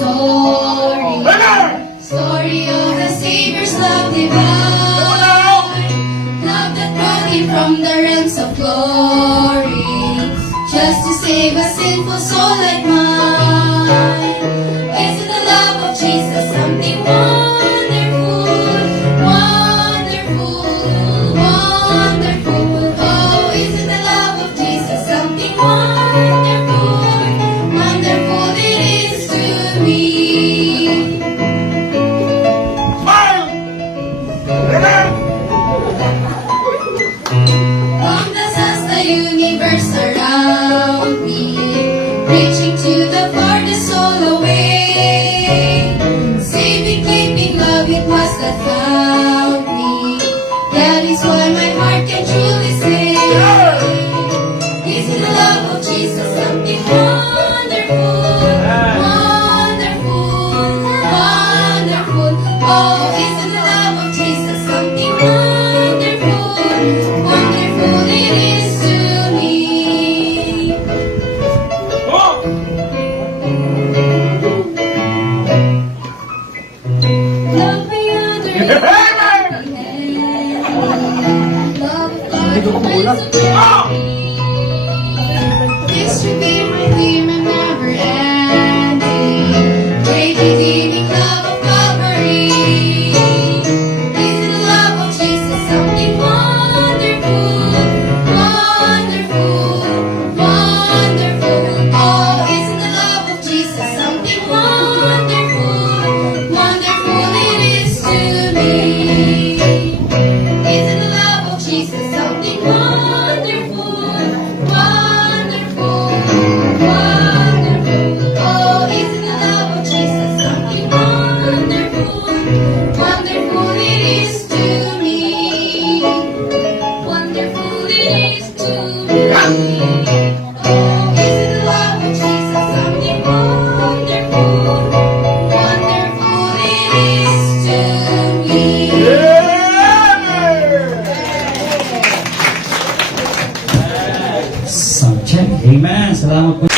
story. Story of the Savior's love divine. Love that brought him from the realms of glory, just to save a sinful soul like mine. Isn't the love of Jesus something wonderful, wonderful, wonderful? Oh, isn't the love of Jesus something wonderful, wonderful it is to me. From the stars, the universe around me, reaching to the farthest soul away. Saving, keeping love, it was that found me. That is why my heart can truly say, isn't the love of Jesus something wonderful, wonderful, wonderful? Oh, isn't the love of Jesus something wonderful, wonderful it is to me. Love beyond the love of God so this should be my theme and never ending. Great redeeming love of Calvary. Isn't the love of Jesus something wonderful, wonderful, wonderful? Oh, isn't the love of Jesus something wonderful, wonderful it is to me? Isn't the love of Jesus something wonderful, wonderful, wonderful? Oh, isn't the love of Jesus something wonderful, wonderful it is to me? Wonderful it is to me. Oh, isn't the love of Jesus something wonderful, wonderful it is to me? Sound check. Amen. Salamat po.